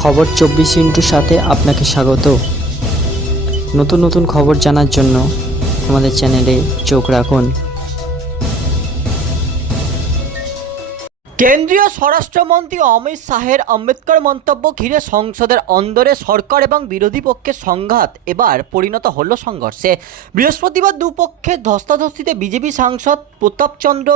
খবর চব্বিশ ইন্টুর সাথে আপনাকে স্বাগত। নতুন নতুন খবর জানার জন্য আমাদের চ্যানেলে চোখ রাখুন। কেন্দ্রীয় স্বরাষ্ট্রমন্ত্রী অমিত শাহের আম্বেদকর মন্তব্য ঘিরে সংসদের অন্দরে সরকার এবং বিরোধী পক্ষের সংঘাত এবার পরিণত হল সংঘর্ষে। বৃহস্পতিবার দুপক্ষের ধস্তাধস্তিতে বিজেপি সাংসদ প্রতাপচন্দ্র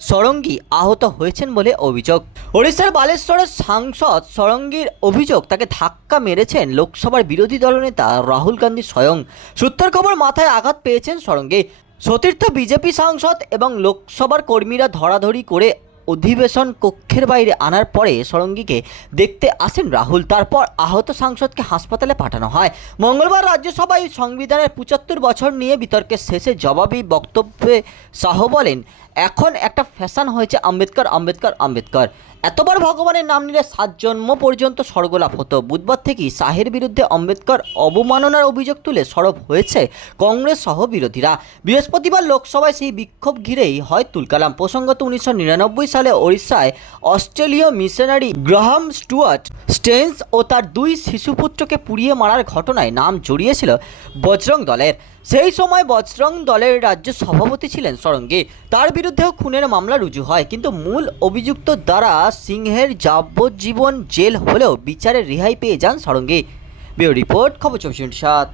সরঙ্গী আহত হয়েছেন বলে অভিযোগ। ওড়িশার বালেশ্বরের সাংসদ সরঙ্গীর অভিযোগ, তাকে ধাক্কা মেরেছেন লোকসভার বিরোধী দলনেতা রাহুল গান্ধী স্বয়ং। সূত্রের খবর, মাথায় আঘাত পেয়েছেন সরঙ্গী। সতীর্থ বিজেপি সাংসদ এবং লোকসভার কর্মীরা ধরাধরি করে অধিবেশন কক্ষের বাইরে আনার পরে সরঙ্গীকে দেখতে আসেন রাহুল। তারপর আহত সাংসদকে হাসপাতালে পাঠানো হয়। মঙ্গলবার রাজ্যসভায় সংবিধানের পঁচাত্তর বছর নিয়ে বিতর্কের শেষে জবাবি বক্তব্যে শাহ বলেন, এখন একটা ফ্যাশন হয়েছে আম্বেদকর আম্বেদকর আম্বেদকর। এতবার ভগবানের নাম নিলে সাত জন্ম পর্যন্ত স্বর্গলাভ হতো। বুধবার থেকেই শাহের বিরুদ্ধে আম্বেদকর অবমাননার অভিযোগ তুলে সরব হয়েছে কংগ্রেস সহ বিরোধীরা। বৃহস্পতিবার লোকসভায় সেই বিক্ষোভ ঘিরেই হয় তুলকালাম। প্রসঙ্গত উনিশশো নিরানব্বই সালে ওড়িশায় অস্ট্রেলীয় মিশনারি গ্রাহাম স্টুয়ার্ট স্টেন্স ও তার দুই শিশুপুত্রকে পুড়িয়ে মারার ঘটনায় নাম জড়িয়েছিল বজরং দলের। সেই সময় বজরং দলের রাজ্য সভাপতি ছিলেন সরঙ্গী। তার বিরুদ্ধেও খুনের মামলা রুজু হয়, কিন্তু মূল অভিযুক্ত দ্বারা সিংহের যাবজ্জীবন জেল হলেও বিচারে রেহাই পেয়ে যান সরঙ্গী। ব্যুরো রিপোর্ট, খবর চব্বিশ সাত।